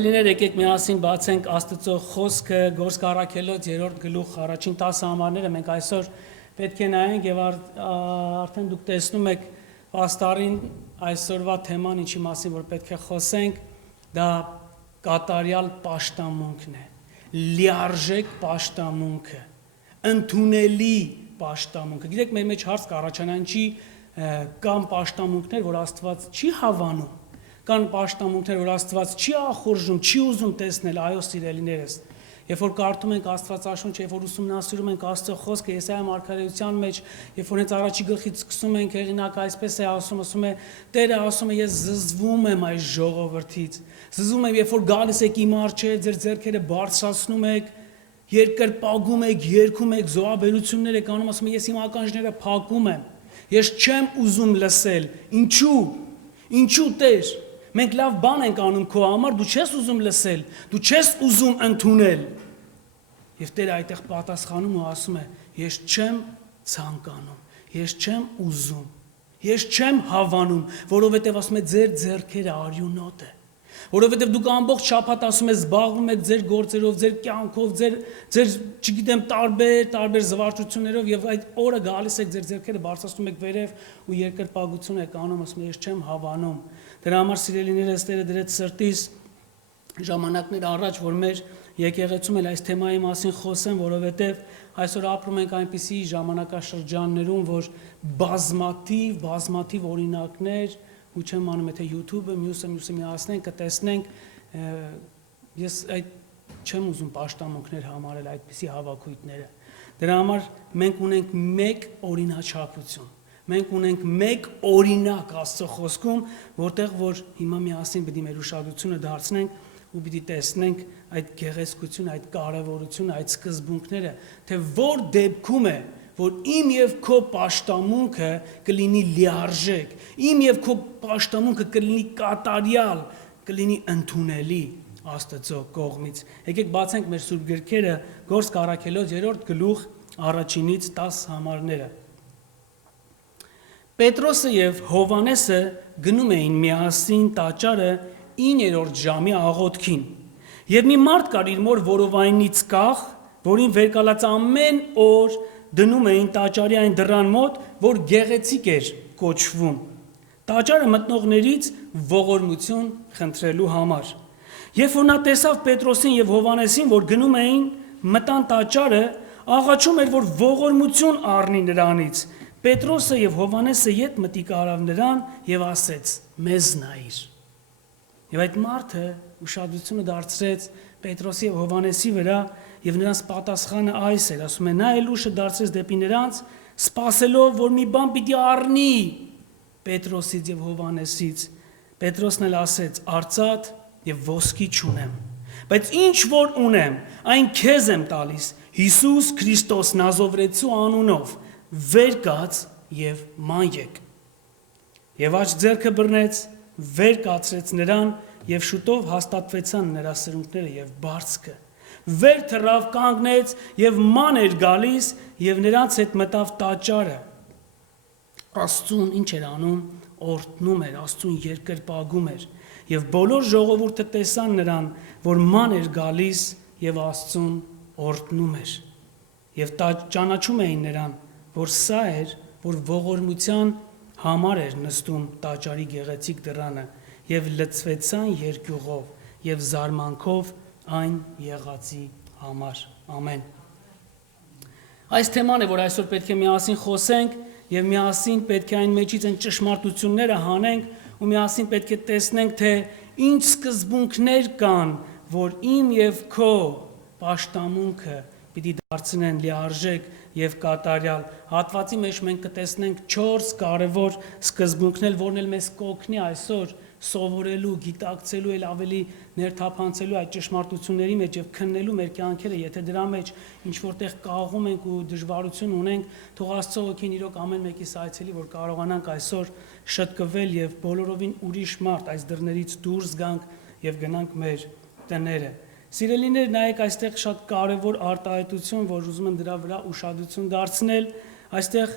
Սիրելիներ, եկեք միասին բացենք Աստծո խոսքը Գործք առաքելոց 3-րդ գլուխ առաջին 10 համարները մենք այսօր պետք է նայենք եւ արդեն դուք տեսնում եք պաստարին այսօրվա թեման ինչի մասին որ պետք է խոսենք, դա կատարյալ պաշտամունքն է, լիարժեք պաշտամունքը, ընդունելի պաշտամունքը։ Գիտեք, մեր մեջ հարց կառաջանա ինչի կամ պաշտամունքներ, որ Աստված չի հավանում, կան պաշտամունքներ, որ Աստված չի ախորժում, չի ուզում տեսնել, այո սիրելիներս։ Երբ որ կարդում ենք Աստվածաշունչը, երբ որ ուսումնասիրում ենք Աստծո խոսքը Եսայիա մարգարեության մեջ, երբ որ հենց առաջի գլխից սկսում ենք, հեղինակը այսպես է ասում է, Տերը ասում է, ես զզվում եմ այս ժողովրդից։ Զզվում եմ, երբ որ գալիս եք իմ առջև, ձեր ձեռքերը բարձրացնում եք, երկրպագում եք, երգում եք, զոհաբերություններ եք անում, ասում է, ես իմ ականջները փակում եմ։ Ես չեմ ուզում լսել։ Ինչու՞։ Ինչու՞ Տեր։ Մենք լավ բան ենք անում քո համար, դու չես ուզում լսել, դու չես ուզում ընդունել։ Եվ Տերը այդտեղ պատասխանում ու ասում է. ես չեմ ցանկանում, ես չեմ ուզում, ես չեմ հավանում, որովհետև ասում է ձեր ձեռքերը արյունոտ է։ Որովհետև դուք ամբողջ շաբաթ ասում եք զբաղվում եք ձեր գործերով, ձեր կյանքով, ձեր չգիտեմ տարբեր զվարճություններով եւ այդ օրը գալիս եք ձեր ձեռքերը բարձրացնում եք վերև ու երկրպագություն եք անում, ասում եք ես չեմ հավանում։ Դրա համար սիրելիներս Տերը դրեց սրտիս ժամանակներ առաջ, որ մեր եկեղեցում էլ այս թեմայի մասին խոսեմ, որովհետև այսօր ապրում ենք այնպիսի ժամանակաշրջաններում, որ բազմաթիվ օրինակներ ու չեմ անում, եթե YouTube-ը մյուսը միացնենք, կտեսնենք, ես այդ չեմ ուզում պաշտամունքներ համարել այդպիսի հավաքույթները։ Դրա համար մենք ունենք մեկ օրինաչափություն, մենք ունենք մեկ օրինակ Աստծո խոսքում, որտեղ որ հիմա միասին պիտի մեր ուշադրությունը դարձնենք ու պիտի տեսնենք այդ գեղեցկությունը, այդ կարևորությունը, այդ սկզբունքները, թե որ դեպքում է որ իմ եւ քո պաշտամունքը կլինի լիարժեք, իմ եւ քո պաշտամունքը կլինի կատարյալ, կլինի ընդունելի Աստծո կողմից։ Եկեք բացենք մեր սուրբ գրքերը, Գործք առաքելոց 3-րդ գլուխ 1-ից 10 համարները։ Պետրոսը եւ Հովհաննեսը գնում էին միասին տաճարը 9-րդ ժամի աղոթքին։ Եվ մի մարդ կար իր մոր որովայնից կախ, որին վերկալած ամեն օր դնում էին տաճարի այն դռան մոտ, որ գեղեցիկ էր կոչվում, տաճարը մտնողներից ողորմություն խնդրելու համար։ Երբ որ նա տեսավ Պետրոսին եւ Հովհաննեսին, որ գնում էին, մտան տաճարը, աղաչում էր, որ ողորմություն առնի նրանից։ Պետրոսը եւ Հովհաննեսը ետ մտիկ արավ նրան եւ ասեց. մեզ նայիր։ Եվ այդ մարդը ուշադրությունը դարձրեց Պետրոսի եւ Հովհաննեսի վրա եւ նրանց պատասխանը այս էր, ասում է, նա էլ ուշը դարձրեց դեպի նրանց, սպասելով, որ մի բան պիտի առնի Պետրոսից եւ Հովհաննեսից։ Պետրոսն էլ ասեց. արծաթ եւ ոսկի չունեմ, բայց ինչ որ ունեմ, այն քեզ եմ տալիս Հիսուս Քրիստոս Նազովրեցու անունով, վեր կաց եւ ման եք։ Եվ աջ ձեռքը բռնեց, վեր կացրեց նրան եւ շուտով հաստատվեցան նրա սրունքները եւ բարձկը։ Վեր թռավ, կանգնեց եւ ման էր գալիս եւ նրանց հետ մտավ տաճարը։ Աստծուն ինչ էր անում, օրհնում էր, Աստծուն երկրպագում էր եւ բոլոր ժողովուրդը տեսան նրան, որ ման էր գալիս եւ Աստծուն օրհնում էր։ Եվ ճանաչում էին նրան, որ սա էր, որ ողորմության համար էր նստում տաճարի գեղեցիկ դռանը եւ լցվեցան երկյուղով եւ զարմանքով այն եղածի համար։ Ամեն։ Այս թեման է, որ այսօր պետք է միասին խոսենք եւ միասին պետք է այն մեջից այն ճշմարտությունները հանենք ու միասին պետք է տեսնենք, թե ինչ սկզբունքներ կան, որ իմ եւ քո պաշտամունքը պիտի դարձնեն լիարժեք եւ կատարյալ։ Հատվածի մեջ մենք կտեսնենք 4 կարևոր սկզբունքներ, որն էլ մեզ կօգնի այսօր սովորելու, գիտակցելու, էլ ավելի ներթափանցելու այդ ճշմարտությունների մեջ եւ քննելու մեր կյանքերը, եթե դրա մեջ ինչ որտեղ կաղում ենք ու դժվարություն ունենք, թող Աստծո ոգին իրոք ամեն մեկիս այցելի, որ կարողանանք այսօր շտկվել եւ բոլորովին ուրիշ մարդ այս դռներից դուրս գանք եւ գնանք մեր տները։ Սիրելիներ, նայեք այստեղ շատ կարևոր արտահայտություն, որ ուզում եմ դրա վրա ուշադրություն դարձնել, այստեղ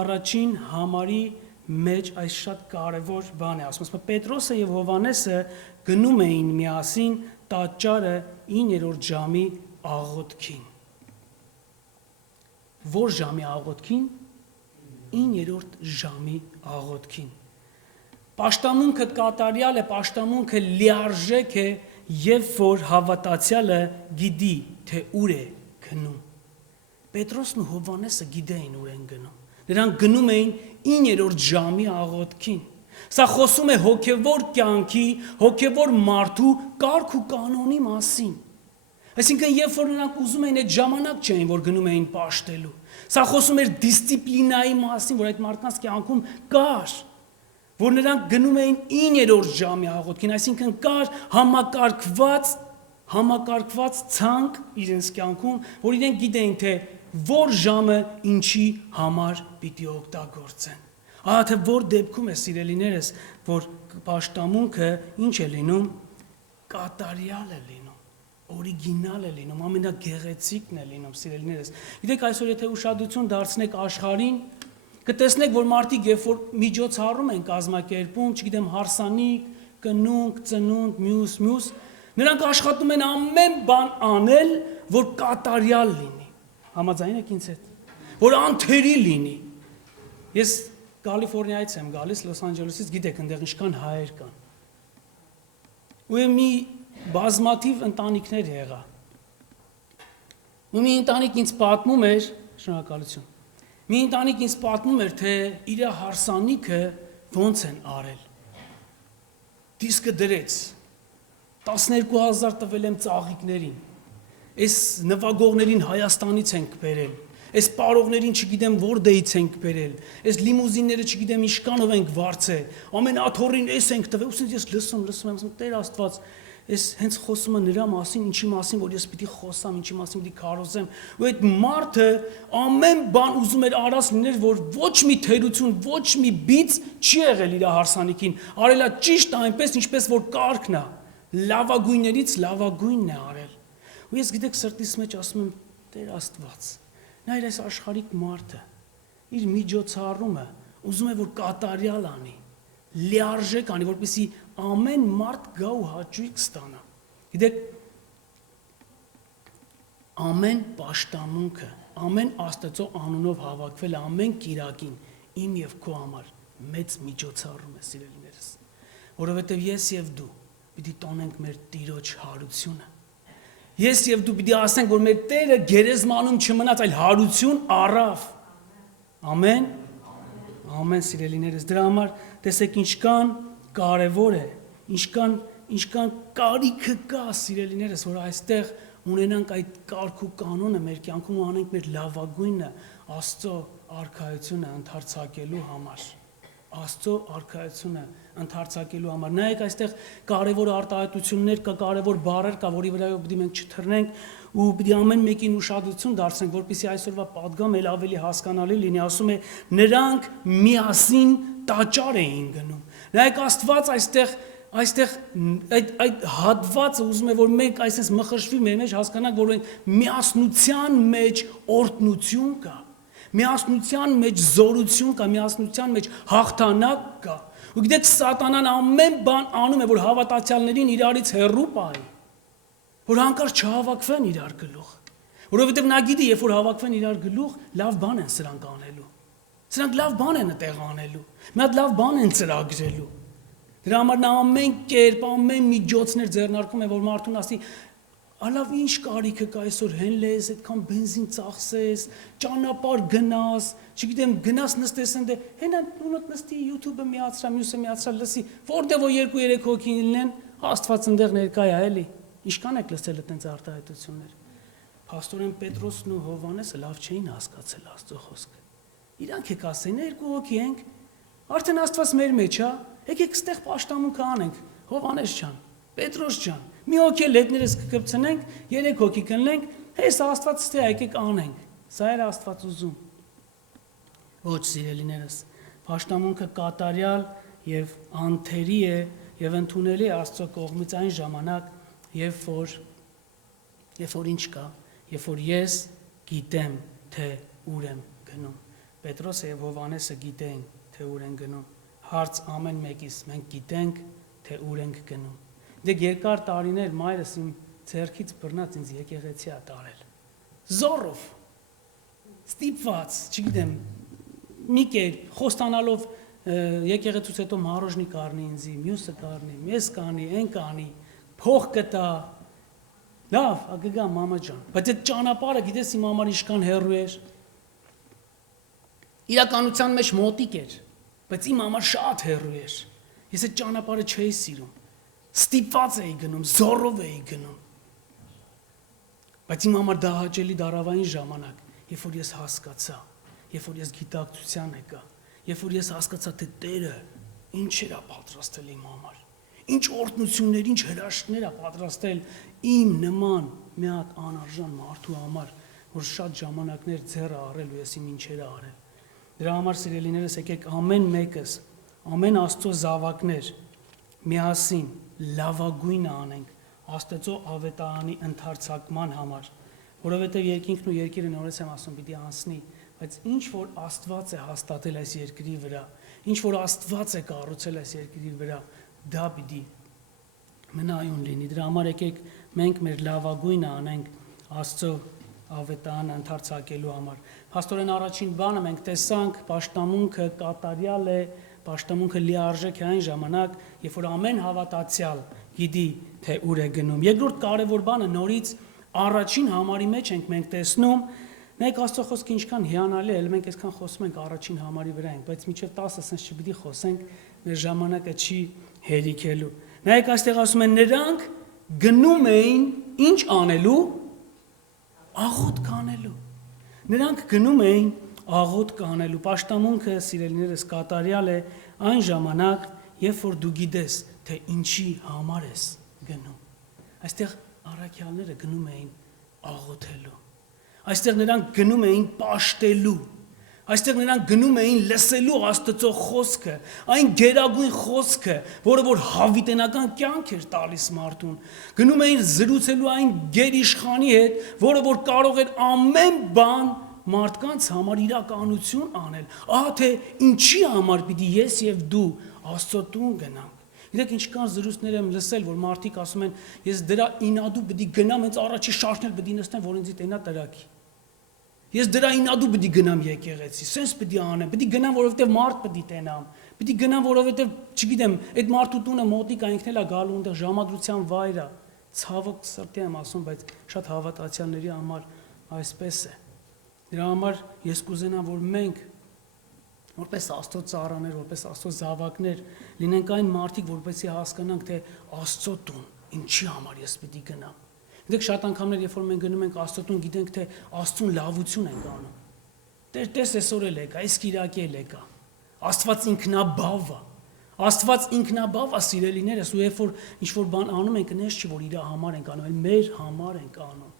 առաջին համարի մեջ այս շատ կարևոր բան է, ասում եմ, Պետրոսը եւ Հովհաննեսը գնում էին միասին տաճարը 9-րդ ժամի աղոթքին։ Որ ժամի աղոթքին 9-րդ ժամի աղոթքին։ Պաշտամունքը կատարյալ է, պաշտամունքը լիարժեք է, երբ որ հավատացյալը գիտի, թե ուր է գնում։ Պետրոսն ու Հովհաննեսը գիտեին ուր են գնում։ Նրանք գնում էին 9-րդ ժամի աղոթքին։ Սա խոսում է հոգևոր կյանքի, հոգևոր մարդու կարգ ու կանոնի մասին։ Այսինքն, երբ որ նրանք ուզում էին, այդ ժամանակ չէին, որ գնում էին պաշտելու։ Սա խոսում էր դիսցիպլինայի մասին, որ այդ մարդկանց կյանքում կար, որ նրանք գնում էին 9-րդ ժամի աղոթքին, այսինքն կար համակարգված ցանկ իրենց կյանքում, որ իրենք գիտեին, թե որ ժամը ինչի համար պիտի օգտագործեն։ Ահա թե որ դեպքում է, սիրելիներս, որ պաշտամունքը ինչ է լինում, կատարյալ է լինում, օրիգինալ է լինում, ամենագեղեցիկն է լինում, սիրելիներս։ Գիտեք, այսօր եթե ուշադրություն դարձնեք աշխարհին, կտեսնեք, որ մարդիկ, երբ որ միջոցառում են կազմակերպում, չգիտեմ, հարսանիք, կնունկ, ծնունդ, մյուս, նրանք աշխատում են ամեն բան անել, որ կատարյալ լինի։ Համաձայն եք ինձ հետ, որ անթերի լինի։ Ես Կալիֆոռնիայից եմ գալիս, Լոս Անջելեսից, գիտեք, այնտեղ ինչքան հայեր կան։ Ու մի բազմաթիվ ընտանիքներ եղա։ Ու մի ընտանիք ինձ պատմում էր, շնորհակալություն։ Մի ընտանիք ինձ պատմում էր, թե իր հարսանիքը ոնց են արել։ Դիսկը դրեց, 12,000 տվել եմ ծաղիկներին, այս նվագողներին Հայաստանից ենք բերել, այս պարողներին չգիտեմ որտեղից ենք բերել, այս լիմուզինները չգիտեմ ինչքանով ենք վարձել, ամեն աթոռին էս ենք տվել, ուսից ես լսում եմ, Տեր Աստված, ես հենց խոսում եմ նրա մասին, ինչի մասին, որ ես պիտի խոսամ, ինչի մասին պիտի քարոզեմ, ու այդ մարդը ամեն բան ուզում էր արած լիներ, որ ոչ մի թերություն, ոչ մի բիծ չի եղել իր հարսանիքին, արելա ճիշտ այնպես, ինչպես որ կարգն է, լավագույններից լավագույնն է արել։ Ու ես գիտեք սրտիս մեջ ասում եմ, Տեր Աստված, նայր այս աշխարհիկ մարդը, իր միջոցառումը ուզում է որ կատարյալ անի, լիարժեք անի, որպեսզի ամեն մարդ գա ու հաճույք ստանա։ Գիտեք, ամեն պաշտամունքը, ամեն Աստծո անունով հավաքվել ամեն կիրակին իմ եւ քո համար մեծ միջոցառում է, սիրելիներս, որովհետեւ ես եւ դու պիտի տոնենք մեր Տիրոջ հարությունը։ Ես եւ դու պիտի ասենք, որ մեր Տերը գերեզմանում չմնաց, այլ հարություն առավ։ Ամեն։ Ամեն, սիրելիներս, դրա համար տեսեք ինչքան կարևոր է, ինչքան կարիքը կա, սիրելիներս, որ այստեղ ունենանք այդ կարգ ու կանոնը մեր կյանքում ու անենք մեր լավագույնը Աստծո արքայությունը ընդարձակելու համար։ Աստծո արքայությունը ընդարձակելու համար։ Նայեք, այստեղ կարևոր արտահայտություններ կա, կարևոր բառեր կա, որի վրայով պիտի մենք չթռնենք ու պիտի ամեն մեկին ուշադրություն դարձնենք, որպեսզի այսօրվա պատգամը էլ ավելի հասկանալի լինի։ Ասում է, նրանք միասին տաճար էին գնում։ Նայեք, Աստված այստեղ այդ հատվածը ուզում է, որ մենք այսպես մխրշվի մեր մեջ հասկանանք, որ միասնության մեջ օրհնություն կա, միասնության մեջ զորություն կա, միասնության մեջ հաղթանակ կա։ Ու գիտեք, սատանան ամեն բան անում է, որ հավատացյալներին իրարից հեռու պահի, որ հանկարծ չհավաքվեն իրար գլուխ, որովհետև նա գիտի, երբ որ հավաքվեն իրար գլուխ, լավ բան են սրանք անելու, սրանք լավ բան են այդտեղ անելու, մի հատ լավ բան են ծրագրելու։ Դրա համար նա ամեն կերպ, ամեն միջոցներ ձեռնարկում է, որ մարդուն ասի, «Ալավ ինչ կարիքը կա այսօր հեն լես, այդքան բենզին ծախսես, ճանապարհ գնաս, չգիտեմ, գնաս նստես ընդ, հենա դունդ նստի YouTube-ը միացրա, մյուսը միացրա, լսի, որտեղ որ 2-3 հոգի լինեն, Աստված ընդեղ ներկա է, էլի։ Ինչքան եք լսել այդպես արտահայտություններ։ Փաստորեն Պետրոսն ու Հովհաննեսը լավ չէին հասկացել Աստծո խոսքը։ Իրանք եք ասեն, 2 հոգի ենք, արդեն Աստված մեր մեջ է, եկեք ստեղ պաշտամունքը անենք, Հովհաննես ջան, Պետրոս ջան, մի հոգի էլ հետներս կկպցնենք, 3 հոգի կնենք, հես Աստված ստե եկեք անենք։ Սա էր Աստված ուզում։ Ոչ, սիրելիներս, պաշտամունքը կատարյալ եւ անթերի է եւ ընդունելի Աստծո կողմից այն ժամանակ, երբ որ ինչ կա, երբ որ ես գիտեմ, թե ուր եմ գնում։ Պետրոսը եւ Հովհաննեսը գիտեն, թե ուր են գնում։ Հարց ամեն մեկից մենք գիտենք, թե ուր ենք գնում։ Դե երկար տարիներ մայրս իմ ձեռքից բռնած ինձ եկեղեցի ա տարել։ Զորով, ստիպված, չգիտեմ, մի կեր խոստանալով եկեղեցուց հետո մարոժնի կառնի ինձի, մյուսը կառնի, մեզ կանի, այն կանի, փող կտա։ Լավ, ագգա մամա ջան, բայց այդ ճանապարհը գիտես իմ համար ինչքան հեռու էր։ Իրականության մեջ մոտիկ էր, բայց իմ համար շատ հեռու էր։ Ես այդ ճանապարհը չէի սիրում։ Ստիպված էի գնում, զորով էի գնում։ Բայց իմ համար դա հաճելի դարավային ժամանակ, երբ որ ես հասկացա, երբ որ ես գիտակցության եկա, երբ որ ես հասկացա, թե Տերը ինչ էր պատրաստել իմ համար, ինչ օրհնություններ, ինչ հրաշքներ է պատրաստել իմ նման մի հատ անարժան մարդու համար, որ շատ ժամանակներ ձեռը առել ու ես իմ ինչեր արել։ Դրա համար սիրելիներս եկեք ամեն մեկս, ամեն Աստծո զավակներ միասին լավագույնը անենք Աստծո ավետարանի ընդարձակման համար, որովհետև երկինքն ու երկիրը նորից եմ ասում պիտի անցնի, բայց ինչ որ Աստված է հաստատել այս երկրի վրա, ինչ որ Աստված է կառուցել այս երկրի վրա, դա պիտի մնայուն լինի։ Դրա համար եկեք մենք մեր լավագույնը անենք Աստծո ավետարանը ընդարձակելու համար։ Փաստորեն առաջին բանը մենք տեսանք պաշտամունքը կատարյալ է, պաշտամունքը լիարժեք է այն ժամանակ, երբ որ ամեն հավատացյալ գիտի, թե ուր է գնում։ Երկրորդ կարևոր բանը նորից առաջին համարի մեջ ենք մենք տեսնում, նայեք Աստծո խոսքը ինչքան հիանալի է, մենք այսքան խոսում ենք առաջին համարի վրա ենք, բայց մինչև 10 ասենց չպիտի խոսենք, մեր ժամանակը չի հերիքելու։ Նայեք այստեղ ասում են նրանք գնում էին ինչ անելու, աղոթ կանելու։ Նրանք գնում էին աղոթ կանելու։ Պաշտամունքը, սիրելիներս, կատարյալ է այն ժամանակ, երբ որ դու գիտես, թե ինչի համար ես գնում։ Այստեղ առաքյալները գնում էին աղոթելու։ Այստեղ նրանք գնում էին պաշտելու։ Այստեղ նրանք գնում էին լսելու Աստծո խոսքը, այն գերագույն խոսքը, որը որ հավիտենական կյանք էր տալիս մարդուն։ Գնում էին զրուցելու այն գերիշխանի հետ, որը որ կարող էր ամեն բան մարդկանց համար իրականություն անել։ Ահա թե ինչի համար պիտի ես եւ դու Աստծո տուն գնանք։ Գիտեք ինչքան զրույցներ եմ լսել, որ մարդիկ ասում են, ես դրա ինադու պիտի գնամ, հենց առաջի շարժնել պիտի նստեմ, որ ինձ տենա տրակի։ Ես դրա ինադու պիտի գնամ եկեղեցի, սենց պիտի անեմ, պիտի գնամ, որովհետև մարդ պիտի տենամ, պիտի գնամ, որովհետև, չգիտեմ, այդ մարդու տունը մոտիկ է, ինքն էլ է գալու այնտեղ ժամադրության վայր է։ Ցավոք սրտի եմ ասում, բայց շատ հավատացյալների համար այսպես է։ Դրա համար ես կուզենամ, որ մենք որպես Աստծո ծառաներ, որպես Աստծո զավակներ լինենք այն մարդիկ, որպեսզի հասկանանք, թե Աստծո տուն ինչի համար ես պիտի գնամ։ Գիտեք, շատ անգամներ, երբ որ մենք գնում ենք Աստծո տուն, գիտենք, թե Աստծուն լավություն ենք անում։ Տես այսօր էլ եկա, այս Կիրակի էլ եկա։ Աստված ինքնաբավ է։ Աստված ինքնաբավ է, սիրելիներս, ու երբ որ ինչ-որ բան անում ենք, նես չի, որ իր համար ենք անում, այլ մեր համար ենք անում։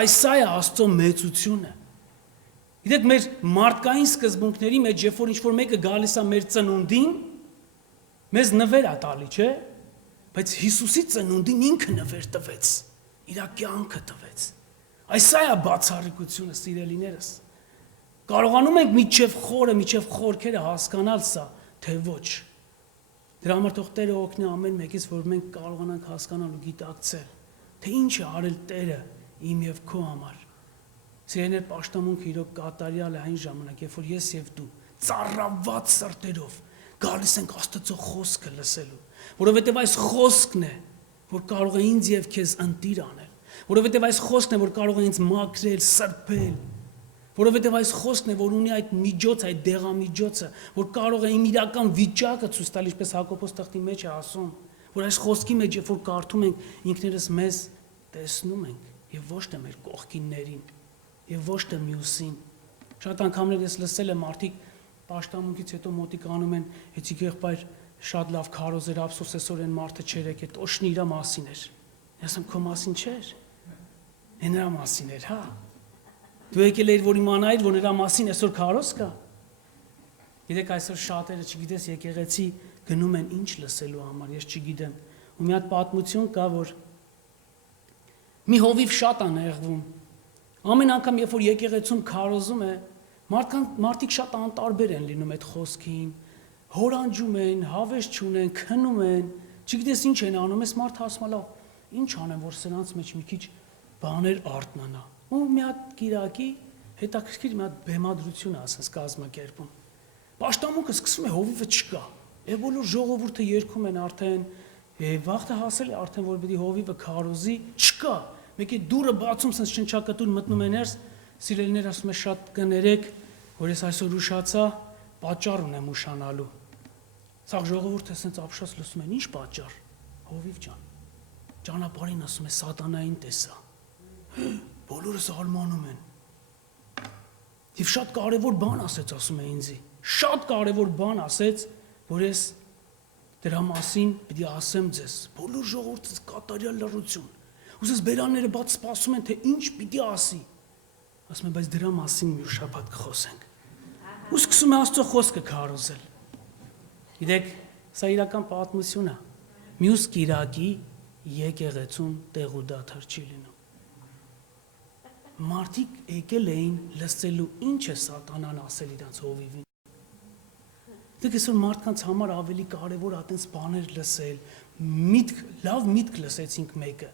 Այս սա է Աստծո մեծությունը։ Գիտեք, մեր մարդկային սկզբունքների մեջ, երբ որ ինչ-որ մեկը գալիս է մեր ծնունդին, մեզ նվեր է տալի, չէ՞։ Բայց Հիսուսի ծնունդին ինքը նվեր տվեց, իր կյանքը տվեց։ Այս սա է բացառիկությունը, սիրելիներս։ Կարողանում ենք միջև խորը, միջև խորքերը հասկանալ սա, թե ոչ։ Դրա համար թող Տերը օգնի ամեն մեկից, որ մենք կարողանանք հասկանալ ու գիտակցել, թե ինչ է արել Տերը իմ եւ քո համար։ Սիրելիներ, պաշտամունքը իրոք կատարյալ է այն ժամանակ, երբ որ ես եւ դու ծառաված սրտերով գալիս ենք Աստծո խոսքը լսելու, որովհետեւ այս խոսքն է, որ կարող է ինձ եւ քեզ ընտիր անել, որովհետեւ այս խոսքն է, որ կարող է ինձ մաքրել, սրբել, որովհետեւ այս խոսքն է, որ ունի այդ միջոցը, այդ դեղամիջոցը, որ կարող է իմ իրական վիճակը ցույց տալ, ինչպես Հակոբոս թղթի մեջ է ասում, որ այս խոսքի մեջ, երբ որ կարդում ենք, ինքներս մեզ տեսնում ենք եւ ոչ թե մեր կողքիններին եւ ոչ թե մյուսին։ Շատ անգամներ ես լսել եմ մարդիկ պաշտամունքից հետո մոտիկ անում են, «Էցիկ եղբայր շատ լավ քարոզ էր, ափսոս այսօր այն մարդը չէր եկել, տոշնի իր մասին էր»։ Ես ասում, քո մասին չէր։ Այն նրա մասին էր, հա։ Դու եկել էիր, որ իմանայիր, որ նրա մասին այսօր քարոզ կա։ Գիտեք, այսօր շատերը, չգիտես, եկեղեցի գնում են ինչ լսելու համար, ես չգիտեմ։ Ու մի հատ պատմություն կա, որ մի հովիվ շատ է նեղվում։ Ամեն անգամ, երբ որ եկեղեցում քարոզում է, մարդիկ շատ անտարբեր են լինում այդ խոսքին, հորանջում են, հավես չունեն, քնում են, Չգիտես ինչ են անում, ես մարդը ասում է, լավ, ինչ անեմ, որ սրանց մեջ մի քիչ բաներ արտնանա։ Ու մի հատ Կիրակի հետաքրքիր մի հատ բեմադրություն ասես կազմակերպում։ Պաշտամունքը սկսում է հովիվը չկա։ Եվ բոլոր ժողովուրդը երգում են արդեն, վաղտը հասել է արդեն, որ պիտի հովիվը քարոզի, չկա։ Մեկի դուրը բացում, sense շնչակտուր մտնում են ներս, սիրելիներ ասում է շատ կներեք, որ ես այսօր ուշացա, պատճառ ունեմ ուշանալու։ Սա ժողովուրդը sense ապշած լսում են, ինչ պատճառ։ Հովիվ ջան։ Ճանապարհին ասում է սատանային տեսա։ Բոլորը զարմանում են։ Եվ շատ կարևոր բան ասեց, ասում է ինձի։ Շատ կարևոր բան ասեց, որ ես դրա մասին պիտի ասեմ ձեզ։ Բոլոր ժողովուրդը կատարյալ լռություն։ Ուսես բերանները բաց սպասում են, թե ինչ պիտի ասի։ Ասում է, բայց դրա մասին մի շաբաթ կխոսենք։ Ու սկսում է Աստծո խոսքը քարոզել։ Գիտեք, սա իրական պատմություն է։ Մյուս Կիրակի եկեղեցում տեղ ու դադար չի լինում։ Մարդիկ եկել էին լսելու ինչ է սատանան ասել իրանց հովիվին։ Դուք այսօր մարդկանց համար ավելի կարևոր այդպես բաներ լսել, լավ միտք լսեցինք մեկը,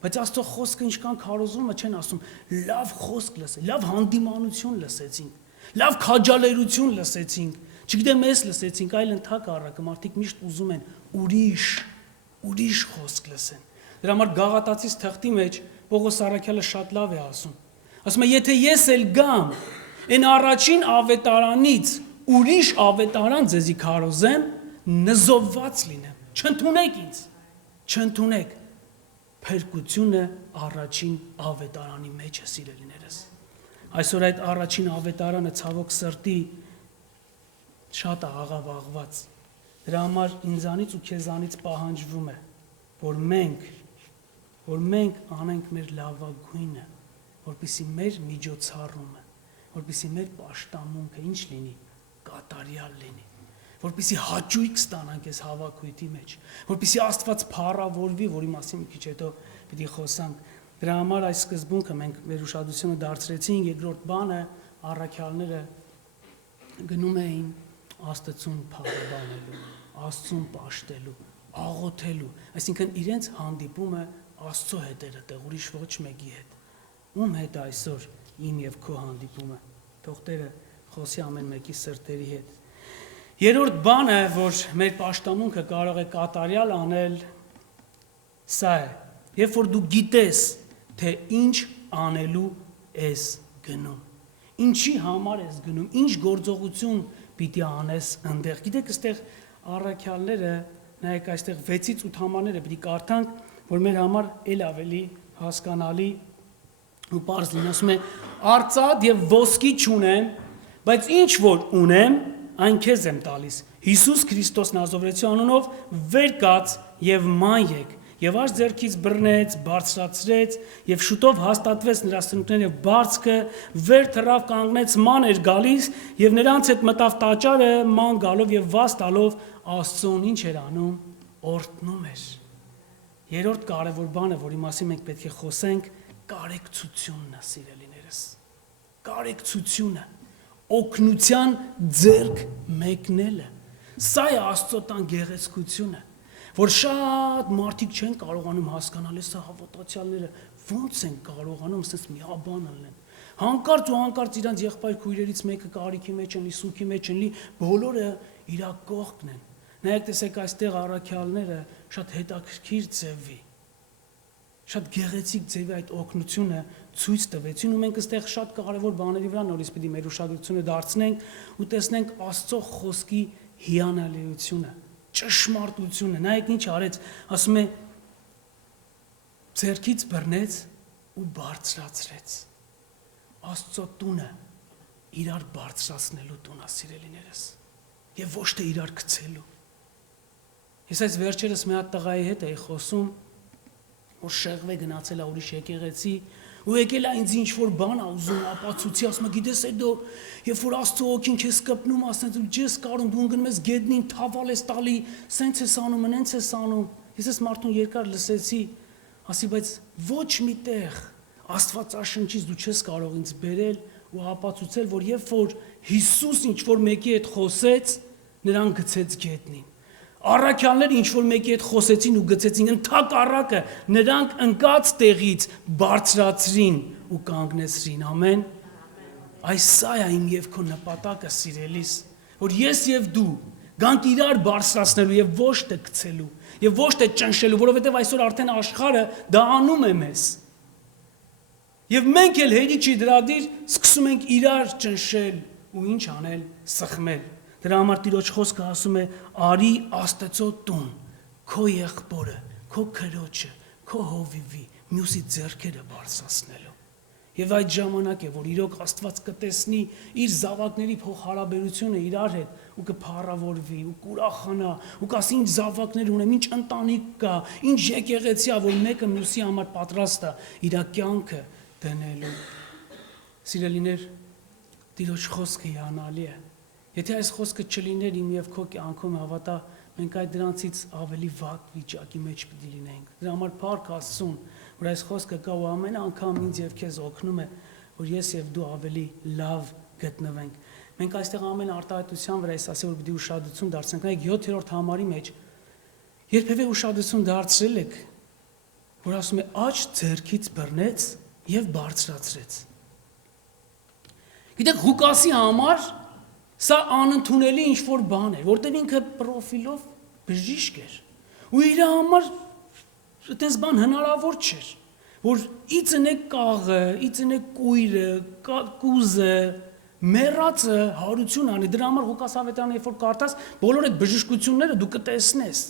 բայց Աստծո խոսքը ինչքան քարոզումը չեն ասում, լավ խոսք լսել, լավ հանդիմանություն լսեցինք, լավ քաջալերություն լսեցինք, չգիտեմ ես լսեցինք, այլ ընդհակառակը մարդիկ միշտ ուզում են ուրիշ խոսք լսեն։ Դրա համար Գաղատացիս թղթի մեջ Պողոս Առաքյալը շատ լավ է ասում։ Ասում է, եթե ես էլ գամ, այն առաջին ավետարանից ուրիշ ավետարան ձեզի քարոզեմ, նզովված լինեմ, չընդունեք ինձ, չընդունեք, փրկությունը առաջին ավետարանի մեջ է, սիրելիներս։ Այսօր այդ առաջին ավետարանը ցավոք սրտի շատ է աղավաղված, դրա համար ինձանից ու քեզանից պահանջվում է, որ մենք անենք մեր լավագույնը, որպեսզի մեր միջոցառումը, որպեսզի մեր պաշտամունքը ինչ լինի, կատարյալ լինի, որպեսզի հաճույք ստանանք այս հավաքույթի մեջ, որպեսզի Աստված փառավորվի, որի մասին մի քիչ հետո պիտի խոսանք։ Դրա համար այս սկզբունքը մենք մեր ուշադրությունը դարձրեցինք, երկրորդ բանը առաքյալները գնում էին Աստծուն փառաբանելու, Աստծուն պաշտելու, աղոթելու, այսինքն իրենց հանդիպումը Աստծո հետ էր այդտեղ, ուրիշ ոչ մեկի հետ։ Ում հետ այսօր իմ եւ քո հանդիպումը։ Թող Տերը խոսի ամեն մեկի սրտերի հետ։ Երրորդ բանը, որ մեր պաշտամունքը կարող է կատարյալ անել, սա է, երբ որ դու գիտես, թե ինչ անելու ես գնում, ինչի համար ես գնում, ինչ գործողություն պիտի անես այնտեղ։ Գիտեք, այստեղ առաքյալները, նայեք այստեղ 6-ից 8 համարները պիտի կարդանք, որ մեր համար ել ավելի հասկանալի ու պարզ լինի։ Ասում է, արծաթ եւ ոսկի չունեմ, բայց ինչ որ ունեմ, այն քեզ եմ տալիս։ Հիսուս Քրիստոս Նազովրեցի անունով վեր կաց եւ ման եք։ Եվ այս ձեռքից բռնեց, բարձրացրեց եւ շուտով հաստատվեց նրա սնունդները եւ բարձքը վեր թռավ կանգնեց ման էր գալիս եւ նրանց հետ մտավ տաճարը ման գալով եւ վաս տալով Աստծուն ինչ էր անում, օրհնում էր։ Երրորդ կարևոր բանը, որի մասին մենք պետք է խոսենք, կարեկցությունն է, սիրելիներս։ Կարեկցությունը, օգնության ձեռք մեկնելը։ Սա է Աստծո տան գեղեցկությունը, որ շատ մարդիկ չեն կարողանում հասկանալ, սա հավատացյալները ոնց են կարողանում ասես միաբան լինեն։ Հանկարծ ու հանկարծ իրանց եղբայր քույրերից մեկը կարիքի մեջ են, սուքի մեջ են, բոլորը իր կողքն են։ Նայեք, տեսեք այստեղ առաքյալները շատ հետաքրքիր ձևի, շատ գեղեցիկ ձևի այդ օգնությունը ցույց տվեցին ու մենք այստեղ շատ կարևոր բաների վրա նորից պիտի մեր ուշադրությունը դարձնենք ու տեսնենք Աստծո խոսքի հիանալիությունը, ճշմարտությունը։ Նայեք ինչ արեց, ասում է ձեռքից բռնեց ու բարձրացրեց։ Աստծո տունը իրար բարձրացնելու տուն է, սիրելիներս, եւ ոչ թե իրար գցելու։ Ես այս վերջերս մի հատ տղայի հետ էի խոսում, որ շեղվե գնացել է ուրիշ եկեղեցի ու եկել է ինձ ինչ որ բան ուզում ապացուցի, ասում է գիտես էդո, երբ որ Աստծո օքին քեզ կպնում, ասես ու ջես կարում դու ընկնում ես գետնին, թավալ ես տալի, սենց ես անում, նենց ես անում։ Ես այս մարդուն երկար լսեցի, ասի, բայց ոչ միտեղ Աստվածաշնչից դու չես կարող ինձ բերել ու ապացուցել, որ երբ որ Հիսուս ինչ որ մեկի հետ խոսեց, նրան գցեց գետնին։ Առաքյալները ինչ որ մեկի հետ խոսեցին ու գցեցին ընդհակառակը, նրանք ընկած տեղից բարձրացրին ու կանգնեցրին, ամեն։ Այս սա է իմ եւ քո նպատակը, սիրելիս, որ ես եւ դու գանք իրար բարձրացնելու եւ ոչ թե գցելու եւ ոչ թե ճնշելու, որովհետեւ այսօր արդեն աշխարհը դա անում է մեզ։ Եվ մենք էլ հերիքի դրադիր սկսում ենք իրար ճնշել ու ինչ անել, սխմել։ Դրա համար Տիրոջ խոսքը ասում է. «Արի Աստծո տուն, քո եղբորը, քո քրոջը, քո հովիվի, մյուսի ձեռքերը բարձրացնելու»։ Եվ այդ ժամանակ է, որ իրոք Աստված կտեսնի իր զավակների փոխհարաբերությունը իրար հետ ու կփառավորվի ու կուրախանա ու կասի ինչ զավակներ ունեմ, ինչ ընտանիք կա, ինչ եկեղեցի ա, որ մեկը մյուսի համար պատրաստ է իր կյանքը դնելու։ Սիրելիներ, Տիրոջ խոսքը հիանալի է։ Եթե այս խոսքը չլիներ իմ եւ քո կյանքում, հավատա, մենք այդ դրանցից ավելի վատ վիճակի մեջ պիտի լինենք։ Դրա համար փառք Աստծուն, որ այս խոսքը կա ու ամեն անգամ ինձ եւ քեզ օգնում է, որ ես եւ դու ավելի լավ գտնվենք։ Մենք այստեղ ամեն արտահայտության վրա ես ասել, որ պիտի ուշադրություն դարձնենք։ Այ 7-րդ համարի մեջ երբևէ ուշադրություն դարձրել եք, որ ասում է աջ ձեռքից բռնեց եւ բարձրացրեց։ Գիտեք, Ղուկասի համար սա անընդունելի ինչ-որ բան էր, որտեղ ինքը պրոֆիլով բժիշկ էր։ Ու իր համար այդպես բան հնարավոր չէր, որ ի ծնեք կաղը, ի ծնեք կույրը, կուզը, մեռածը հարություն անի։ Դրա համար Ղուկաս ավետարանը երբ որ կարդաս, բոլոր այդ բժշկությունները դու կտեսնես։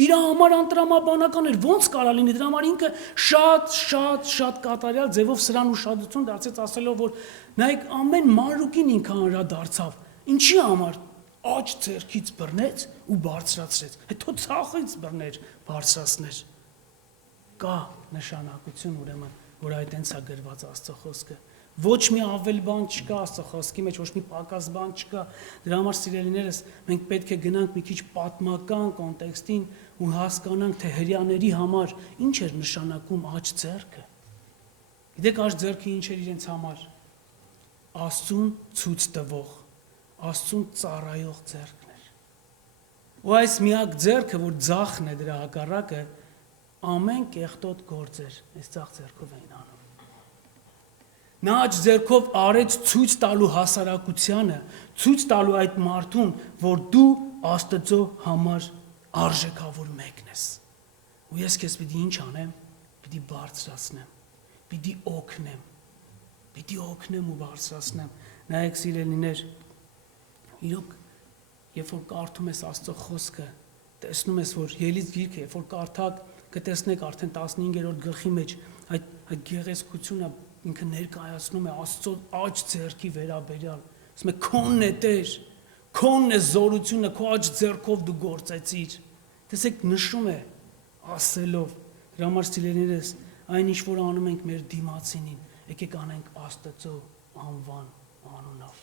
Իր համար անտրամաբանական էր, ոնց կարա լինի, դրա համար ինքը շատ կատարյալ ձևով սրան ուշադրություն դարձեց, ասելով, որ նայեք ամեն մանրուկին ինքը անդրադարձավ։ Ինչի համար աջ ձեռքից բռնեց ու բարձրացրեց։ Հետո ցախից բռներ, բարձրացներ։ Կա նշանակություն ուրեմն, որ այդ այնց է գրված Աստծո խոսքը։ Ոչ մի ավել բան չկա Աստծո խոսքի մեջ, ոչ մի պակաս բան չկա։ Դրա համար սիրելիներս, մենք պետք է գնանք մի քիչ պատմական կոնտեքստին ու հասկանանք, թե հрьяաների համար ինչ էր նշանակում աջ ձեռքը։ Գիտեք, աջ ձեռքը ինչ էր իրենց համար։ Աստծուն ցույց տվող, Աստծուն ծառայող ձեռքն էր։ Ու այս միակ ձեռքը, որ ձախն է դրա հակառակը, ամեն կեղտոտ գործ էր, այս ձախ ձեռքով էին անում։ Նա աջ ձեռքով արեց ցույց տալու հասարակությանը, ցույց տալու այդ մարդուն, որ դու Աստծո համար արժեքավոր մեկն ես։ Ու ես քեզ պիտի ինչ անեմ, պիտի բարձրացնեմ, պիտի օգնեմ ու բարձրացնեմ։ Նայեք սիրելիներ, իրոք երբ որ կարդում ես Աստծո խոսքը, տեսնում ես, որ Ելից գիրքը, երբ որ կարդաք, կտեսնեք արդեն 15-րդ գլխի մեջ այդ գեղեցկությունը ինքը ներկայացնում է Աստծո աջ ձեռքի վերաբերյալ։ Ասում է քոնն է Տեր, քոնն է զորությունը, քո աջ ձեռքով դու գործեցիր։ Տեսեք, նշում է ասելով։ Դրա համար սիրելիներս, այն ինչ որ անում ենք մեր դիմացինին, եկեք անենք Աստծո անվան անունով։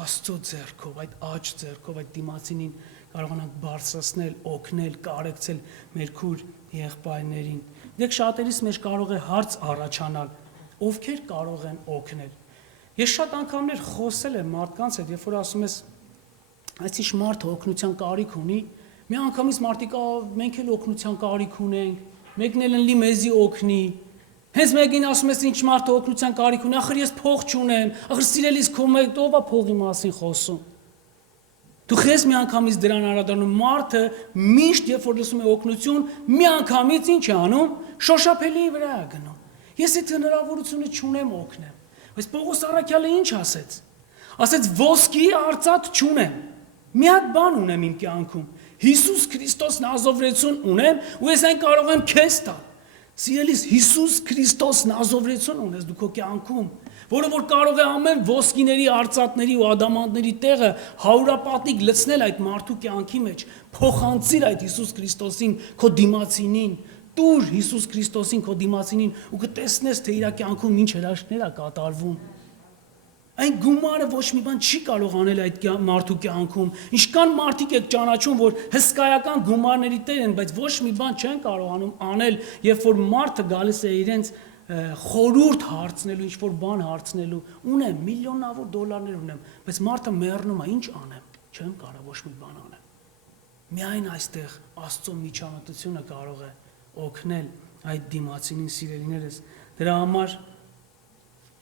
Աստծո ձեռքով, այդ աջ ձեռքով, այդ դիմացինին կարողանանք բարձրացնել, օգնել, կարեկցել մեր քուր եղբայրներին։ Դեք շատերիս մեջ կարող է հարց առաջանալ, ովքեր կարող են օգնել։ Ես շատ անգամներ խոսել եմ մարդկանց հետ, երբ որ ասում ես, այս ինչ մարդը օգնության կարիք ունի, մի անգամից մարդիկ մենք էլ օգնության կարիք ունենք, մեկն էլ ընլի մեզի օգնի։ Հենց մեկին ասում ես ինչ մարդը օգնության կարիք ունի, ախր ես փող չունեմ, ախր սիրելիս քո մեկ ով է փողի մասին խոսում։ Դու քեզ մի անգամից դրան անդրադառնում, մարդը միշտ երբ որ լսում է օգնություն, մի անգամից ինչ է անում, շոշափելի վրա է գնում։ Ես այդ հնարավորությունը չունեմ օգնեմ։ Բայց Պողոս առաքյալը ինչ ասեց։ Ասեց ոսկի արծաթ չունեմ։ Մի հատ բան ունեմ իմ կյանքում։ Հիսուս Քրիստոս Նազովրեցուն ունեմ ու ես այն կարող եմ քեզ տալ։ Սիրելիս, Հիսուս Քրիստոս Նազովրեցուն ունես դու քո կյանքում, որը որ կարող է ամեն ոսկիների, արծաթների ու ադամանդների տեղը հարուրապատիկ լցնել այդ մարդու կյանքի մեջ, փոխանցիր այդ Հիսուս Քրիստոսին քո դիմացինին, տուր Հիսուս Քրիստոսին քո դիմացինին ու կտեսնես, թե իր կյանքում ինչ հրաշքներ է կատարվում։ Այն գումարը ոչ մի բան չի կարող անել այդ մարդու կյանքում։ Ինչքան մարդիկ եք ճանաչում, որ հսկայական գումարների տեր են, բայց ոչ մի բան չեն կարողանում անել, երբ որ մարդը գալիս է իրենց խորուրդ հարցնելու, ինչ-որ բան հարցնելու, ունեմ միլիոնավոր դոլարներ ունեմ, բայց մարդը մեռնում է, ինչ անեմ, չեմ կարող ոչ մի բան անեմ։ Միայն այստեղ Աստծո միջամտությունը կարող է օգնել այդ դիմացինին, սիրելիներս։ Դրա համար,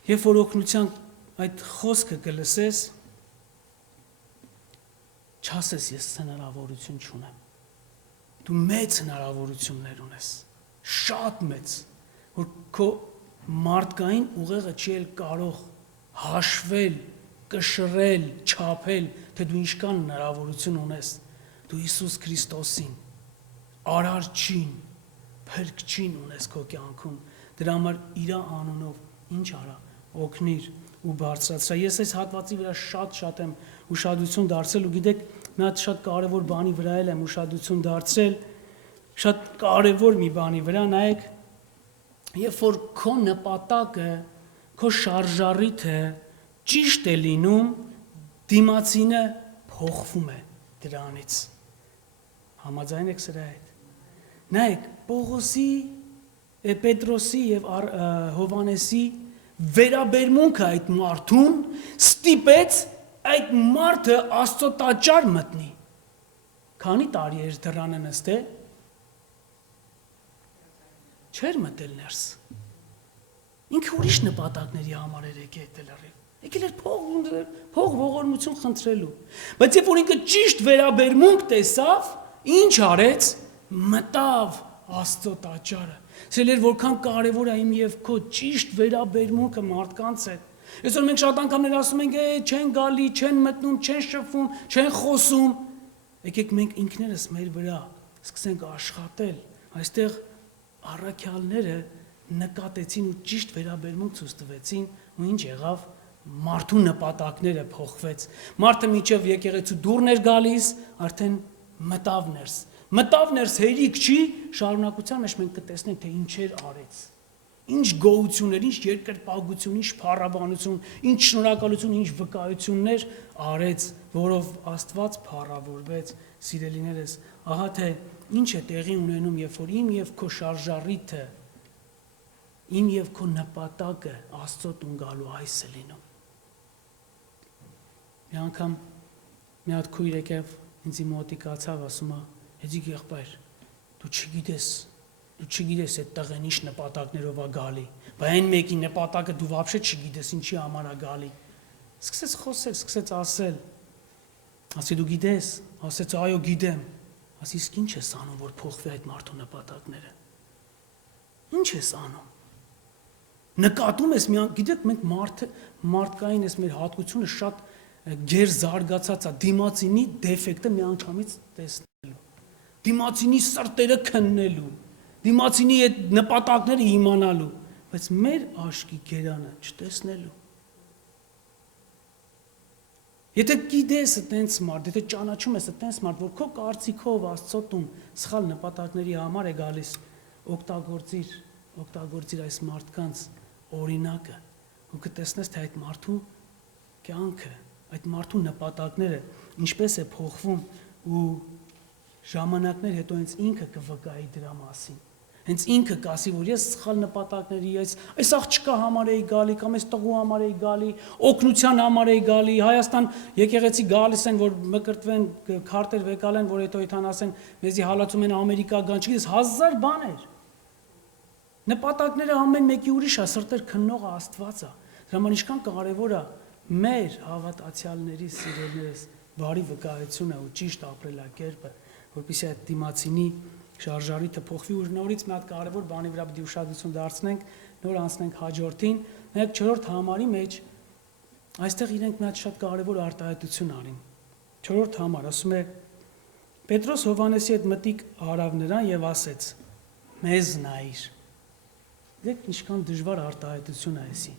երբ որ օգնության այդ խոսքը կլսես, չասես ես հնարավորություն չունեմ։ Դու մեծ հնարավորություններ ունես, շատ մեծ, որ քո մարդկային ուղեղը չի էլ կարող հաշվել, կշռել, չափել, թե դու ինչքան հնարավորություն ունես։ Դու Հիսուս Քրիստոսին, արարչին, փրկչին ունես քո կյանքում։ Դրա համար իր անունով ինչ արա, օգնիր ու բարձրացրա։ Ես այս հատվածի վրա շատ եմ ուշադրություն դարձրել ու գիտեք, մի հատ շատ կարևոր բանի վրա եմ ուշադրություն դարձրել, շատ կարևոր մի բանի վրա, նայեք, երբ որ քո նպատակը, քո շարժառիթը ճիշտ է լինում, դիմացինը փոխվում է դրանից։ Համաձայն եք սրա հետ։ Նայեք, Պողոսի, Պետրոսի եւ Հովանեսի վերաբերմունքը այդ մարդուն ստիպեց այդ մարդը Աստծո տաճար մտնի։ Քանի տարի էր դռանը նստել։ Չէր մտել ներս։ Ինքը ուրիշ նպատակների համար էր եկել լրիվ։ Եկել էր փող ողորմություն խնդրելու։ Բայց երբ որ ինքը ճիշտ վերաբերմունք տեսավ, ինչ արեց, մտավ Աստծո տաճարը։ Սիրելիներ, որքան կարևոր է իմ եւ քո ճիշտ վերաբերմունքը մարդկանց հետ։ Այսօր մենք շատ անգամներ ասում ենք, չեն գալի, չեն մտնում, չեն շփվում, չեն խոսում։ Եկեք մենք ինքներս մեր վրա սկսենք աշխատել։ Այստեղ առաքյալները նկատեցին ու ճիշտ վերաբերմունք ցույց տվեցին, ու ինչ եղավ, մարդու նպատակները փոխվեց։ Մարդը միջև եկեղեցու դուռն էր գալիս, արդեն մտավ ներս։ Մտավ ներս հերիք չի, շարունակության մեջ մենք կտեսնենք, թե ինչեր արեց։ Ինչ գոհություններ, ինչ երկրպագություն, ինչ փառաբանություն, ինչ շնորհակալություն, ինչ վկայություններ արեց, որով Աստված փառավորվեց, սիրելիներս։ Ահա թե ինչ է տեղի ունենում, երբ որ իմ եւ քո շարժառիթը, իմ եւ քո նպատակը Աստծո տուն գալու այս է լինում։ Մի անգամ մի հատ քույր եկավ ինձ մոտիկացավ, ասում է. «Հեծիկ եղբայր, դու չգիտես այդ տղեն ինչ նպատակներով է գալի, բայց այն մեկի նպատակը դու вообще չգիտես ինչի համար է գալի»։ Սկսեց խոսել, սկսեց ասել։ Ասի դու գիտես, ասեց այո գիտեմ։ Ասի իսկ ինչ ես անում, որ փոխվի այդ մարդու նպատակները։ Ինչ ես անում։ Նկատում ես գիտեք մենք մարդկային ես մեր հատկությունը շատ գեր զարգացած է, դիմացինի դեֆեկտը միանգամից տեսնելու, դիմացինի սրտերը քննելու, դիմացինի այդ նպատակները իմանալու, բայց մեր աշկի գերանը չտեսնելու։ Եթե գիտես այտենց մարդ, եթե ճանաչում ես այտենց մարդ, որ քո կարծիքով Աստծո տուն սխալ նպատակների համար է գալիս, օգտագործիր այս մարդկանց օրինակը, ու կտեսնես, թե այդ մարդու կյանքը, այդ մարդու նպատակները ինչպես է փոխվում ու ժամանակներ հետո հենց ինքը կվկայի դրա մասին։ Հենց ինքը կասի, որ ես սխալ նպատակների, այս աղջկա համար էի գալի, կամ այս տղու համար էի գալի, օգնության համար էի գալի, Հայաստան եկեղեցի գալիս են, որ մկրտվեն, քարտեր վեկալեն, որ հետո իթան ասեն, մեզի հալածում են Ամերիկա գան, չգիտես, հազար բաներ։ Նպատակները ամեն մեկի ուրիշ է, սրտեր քննողը Աստված է։ Դրա համար ինչքան կարևոր է մեր հավատացյալների սիրելիներս բարի վկայությունը ու ճիշտ ապրելակերպը, որպեսզի այդ դիմացինի շարժառիթը փոխվի ու նորից մի հատ կարևոր բանի վրա պետք է ուշադրություն դարձնենք, նոր անցնենք հաջորդին, նայեք 4-րդ համարի մեջ այստեղ իրենք մի հատ շատ կարևոր արտահայտություն արին։ 4-րդ համար ասում է Պետրոս Հովանեսի հետ մտիկ արավ նրան եւ ասեց. «Մեզ նայիր»։ Դեք ինչքան դժվար արտահայտություն է էսի,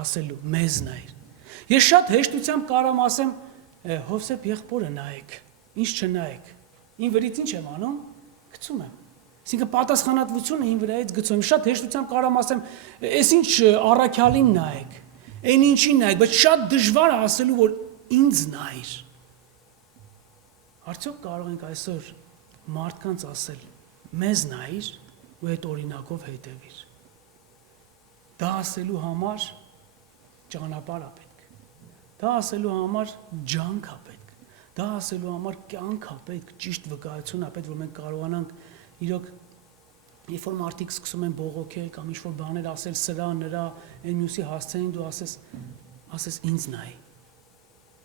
ասելու մեզ նայիր։ Ես շատ հեշտությամբ կարամ ասեմ Հովսեփ եղբորը նայեք, ինչ չնայեք։ Ին վրից ինչ եմ անում, գցում եմ։ Այսինքն պատասխանատվությունը ին վրայից գցում եմ։ Շատ հեշտությամբ կարամ ասեմ, այս ինչ առաքյալին նայեք, այն ինչին նայեք, բայց շատ դժվար է ասելու, որ ինձ նայիր։ Արդյոք կարող ենք այսօր մարդկանց ասել, մեզ նայիր ու այդ օրինակով հետևիր։ Դա ասելու համար ճանապարհ է պետք։ Դա ասելու համար ջանք է պետք։ Դա ասելու համար կյանք է պետք, ճիշտ վկայություն է պետք, որ մենք կարողանանք իրոք երբ որ մարդիկ սկսում են բողոքել կամ ինչ-որ բաներ ասել սրա, նրա, այն մյուսի հասցեին դու ասես ինձ նայ։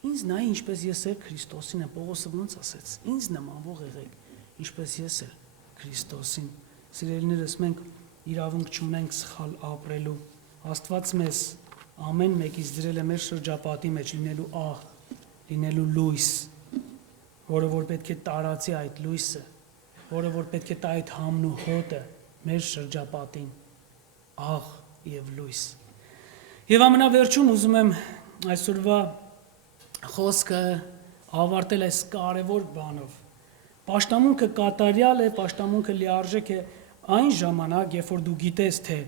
Ինձ նայ, ինչպես ես էլ Քրիստոսին եմ, Պողոսը ոնց ասեց, ինձ նմանվող եղեք, ինչպես ես էլ Քրիստոսին։ Սիրելիներս, մենք իրավունք չունենք սխալ ապրելու։ Աստված մեզ ամեն մեկից դրել է մեր շրջապատի մեջ լինելու աղ, լինելու լույս, որը որ պետք է տարածի այդ լույսը, որը որ պետք է տա այդ համն ու հոտը մեր շրջապատին, աղ եւ լույս։ Եվ ամենավերջում ուզում եմ այսօրվա խոսքը ավարտել այս կարևոր բանով։ Պաշտամունքը կատարյալ է, պաշտամունքը լիարժեք է այն ժամանակ, երբ որ դու գիտես, թե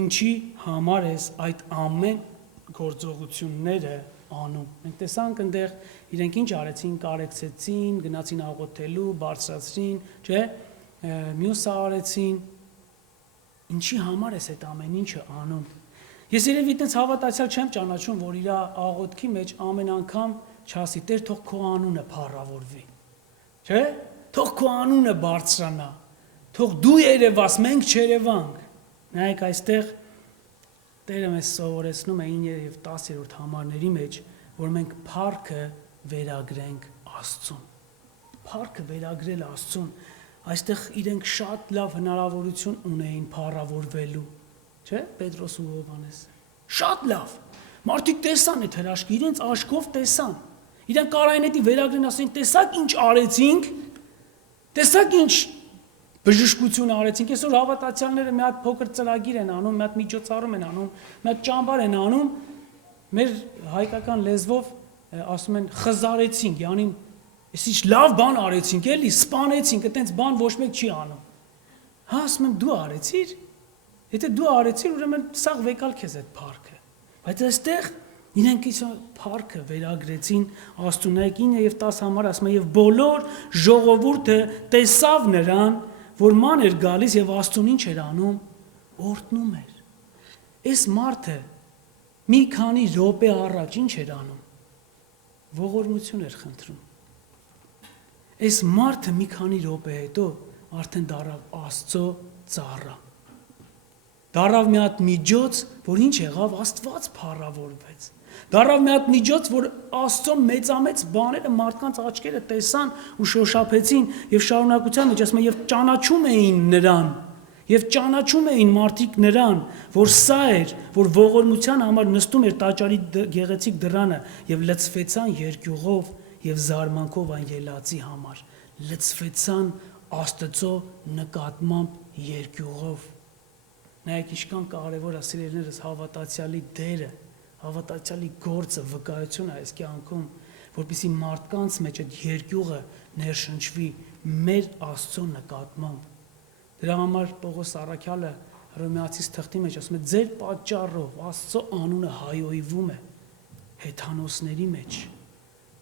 ինչի համար ես այդ ամեն գործողությունները անում։ Մենք տեսանք այնտեղ իրենք ինչ արեցին, կարեկցեցին, գնացին աղոթելու, բարձրացրին, չէ՞, մյուսը արեցին։ Ինչի համար ես այդ ամեն ինչը անում։ Ես երևի այդպես հավատացյալ չեմ ճանաչում, որ իր աղոթքի մեջ ամեն անգամ չասի Տեր թող քո անունը փառավորվի։ Չէ՞։ Թող քո անունը բարձրանա։ Թող դու երևաս, մենք չերևանք։ Նայեք այստեղ Տերը մեզ սովորեցնում է 9 եւ 10-րդ համարների մեջ, որ մենք փառքը վերագրենք Աստծուն։ Փառքը վերագրել Աստծուն։ Այստեղ իրենք շատ լավ հնարավորություն ունեին փառավորվելու, չէ՞, Պետրոս ու Հովհաննեսը։ Շատ լավ։ Մարդիկ տեսան այդ հրաշքը, իրենց աշկով տեսան։ Իրենք կարային էդի վերագրեն, ասեն, տեսակ ինչ արեցինք, տեսակ ինչ բժշկություն արեցինք, այսօր հավատացյալները մի հատ փոքր ծրագիր են անում, մի հատ միջոցառում են անում, մի հատ ճամբար են անում, մեր հայկական լեզվով ասում են խզարեցինք, յանի այս ինչ լավ բան արեցինք, էլի, սպանեցինք, այտենց բան ոչ մեկ չի անում։ Հա, ասում եմ դու արեցիր։ Եթե դու արեցիր, ուրեմն սաղ վեկալ քեզ այդ փառքը։ Բայց այստեղ իրենք իսկ փառքը վերագրեցին Աստծուն, 9 եւ 10 համար ասում է եւ բոլոր ժողովուրդը տեսավ նրան, որ ման էր գալիս եւ Աստծուն ինչ էր անում, օրհնում էր։ Այս մարդը մի քանի րոպե առաջ ինչ էր անում, ողորմություն էր խնդրում։ Այս մարդը մի քանի րոպե հետո արդեն դարավ Աստծո ծառա։ Դարավ մի հատ միջոց, որ ինչ եղավ, Աստված փառավորվեց։ Դարավ մի հատ միջոց, որ Աստծո մեծամեծ բաները մարդկանց աչքերը տեսան ու շոշափեցին եւ շարունակության մեջ ասում են եւ ճանաչում էին նրան եւ ճանաչում էին մարդիկ նրան, որ սա էր, որ ողորմության համար նստում էր տաճարի գեղեցիկ դռանը եւ լցվեցան երկյուղով եւ զարմանքով այն ելածի համար, լցվեցան Աստծո նկատմամբ երկյուղով։ Նայեք ինչքան կարևոր է սիրելիներս հավատացյալի դերը, հավատացյալի գործը, վկայությունը այս կյանքում, որպեսզի մարդկանց մեջ այդ երկյուղը ներշնչվի մեր Աստծո նկատմամբ։ Դրա համար Պողոս առաքյալը Հռոմեացիս թղթի մեջ ասում է. ձեր պատճառով Աստծո անունը հայոյվում է հեթանոսների մեջ։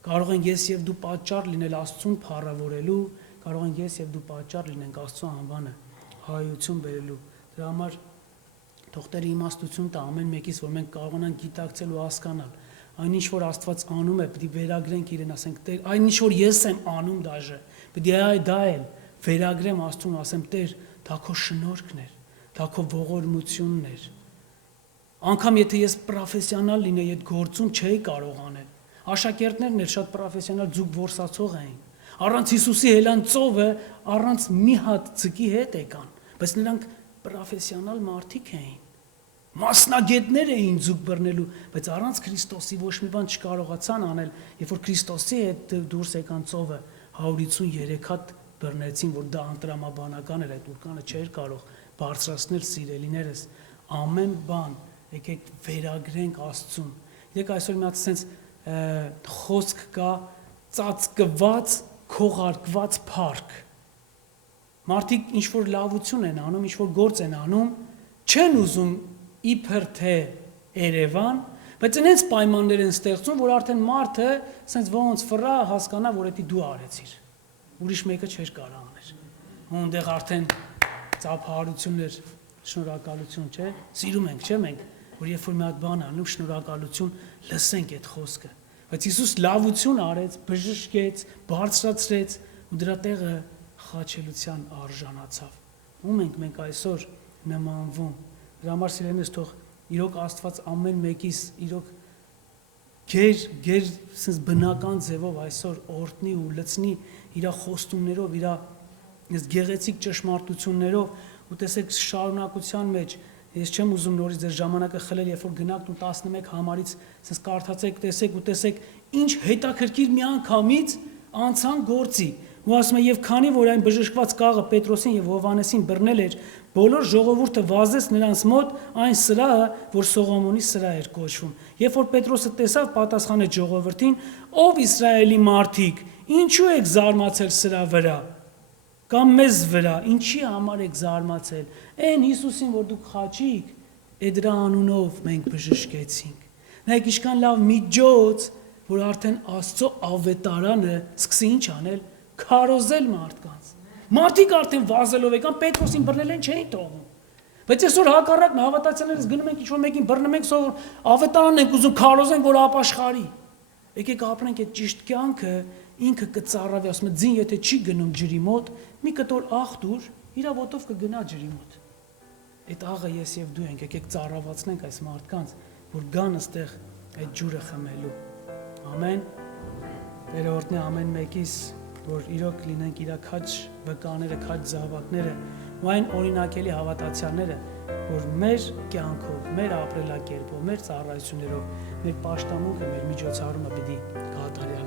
Կարող են ես եւ դու պատճառ լինել Աստծուն փառավորելու, կարող են ես եւ դու պատճառ լինենք Աստծո անվանը հայություն բերելու։ Դրա համար թող Տերը իմաստություն տա ամեն մեկից, որ մենք կարողանանք գիտակցել ու հասկանալ։ Այն ինչ որ Աստված անում է, պետք է վերագրենք իրեն, ասենք Տեր, այն ինչ որ ես եմ անում դաժե, պետք է դա էլ վերագրեմ Աստծուն, ասեմ Տեր, դա քո շնորհքն էր, դա քո ողորմությունն էր։ Անկամ եթե ես պրոֆեսիոնալ լինեի այդ գործում, չէի կարող անել։ Աշակերտներն էլ շատ պրոֆեսիոնալ ձուկ որսացող էին։ Առանց Հիսուսի հելան ծովը, առանց մի հատ ձկի հետ եկան, բայց նրանք պրոֆեսիոնալ մարդիկ էին։ Մասնագետներ էին ձուկ բռնելու, բայց առանց Քրիստոսի ոչ մի բան չկարողացան անել, երբ որ Քրիստոսի հետ դուրս եկան ծովը 153 հատ բռնեցին, որ դա անտրամաբանական էր, այդ ուրկանը չէր կարող բարձրացնել սիրելիներս։ Ամեն բան եկեք վերագրենք Աստծուն։ Եկեք այսօր մի հատ sense խոսք կա ծածկված, քողարկված փառք։ Մարդիկ ինչ որ լավություն են անում, ինչ որ գործ են անում, չեն ուզում իբր թե Երևան, բայց այնպես պայմաններ են ստեղծում, որ արդեն մարդը sense ոնց ֆրա հասկանա, որ դա դու արեցիր։ Ուրիշ մեկը չէր կարող անել։ Ունդեղ արդեն ծափահարություններ, շնորհակալություն, չէ՞։ Սիրում ենք, չէ՞ մենք, որ երբ որ մի հատ բան անում, շնորհակալություն, լսենք այդ խոսքը։ Բայց Հիսուս լավություն արեց, բժշկեց, բարձրացրեց ու դրա տեղը խաչելության արժանացավ։ Ում ենք մենք այսօր նմանվում։ Դրա համար սիրելիներ, թող իրոք Աստված ամեն մեկիս իրոք գեր sense բնական ձևով այսօր օրհնի ու լցնի իր խոստումներով, իր այս գեղեցիկ ճշմարտություններով ու տեսեք շարունակության մեջ ես չեմ ուզում նորից ձեր ժամանակը խլել, երբ որ գնաք ու 11 համարից sense կարդացեք, տեսեք ու տեսեք ինչ հետաքրքիր միանգամից անցան գործի։ Ու ասում է, եւ քանի որ այն բժշկված կաղը Պետրոսին եւ Հովհաննեսին բռնել էր, բոլոր ժողովուրդը վազեց նրանց մոտ այն սրահը, որ Սողոմոնի սրահ էր կոչվում։ Երբ որ Պետրոսը տեսավ, պատասխանեց ժողովրդին. «Ով Իսրայելի մարդիկ, ինչու եք զարմացել սրա վրա» կամ մեզ վրա, ինչի համար եք զարմացել։ Այն Հիսուսին, որ դուք խաչիկ, դրա անունով մենք բժշկեցինք։ Նայեք, ինչքան լավ միջոց, որ արդեն Աստծո ավետարանը սկսի ինչ անել, քարոզել մարդկանց։ Մարդիկ արդեն վազելով եկան, Պետրոսին բռնել են չէին թողում։ Բայց այսօր հակառակն հավատացյալներս գնում ենք ինչ-որ մեկին բռնում ենք, սով ավետարանն ենք ուզում քարոզենք, որ ապաշխարի։ Եկեք ապրենք այդ ճիշտ կյանքը, ինքը կծառավի, ասում է, ձին եթե չի գնում ջրի մոտ, մի կտոր աղտուր իր ոտով կգնա ջրի մոտ։ Այդ աղը ես եւ դու ենք, եկեք ծառավացնենք այս մարդկանց, որ գան այստեղ այդ ջուրը խմելու։ Ամեն։ Տերը օրհնի ամեն մեկիս, որ իրոք լինենք իր քաջ վկաները, քաջ զավակները, ու այն օրինակելի հավատացյալները, որ մեր կյանքով, մեր ապրելակերպով, մեր ծառայություններով, մեր պաշտամունքը, մեր միջոցառումը պիտի կատարի։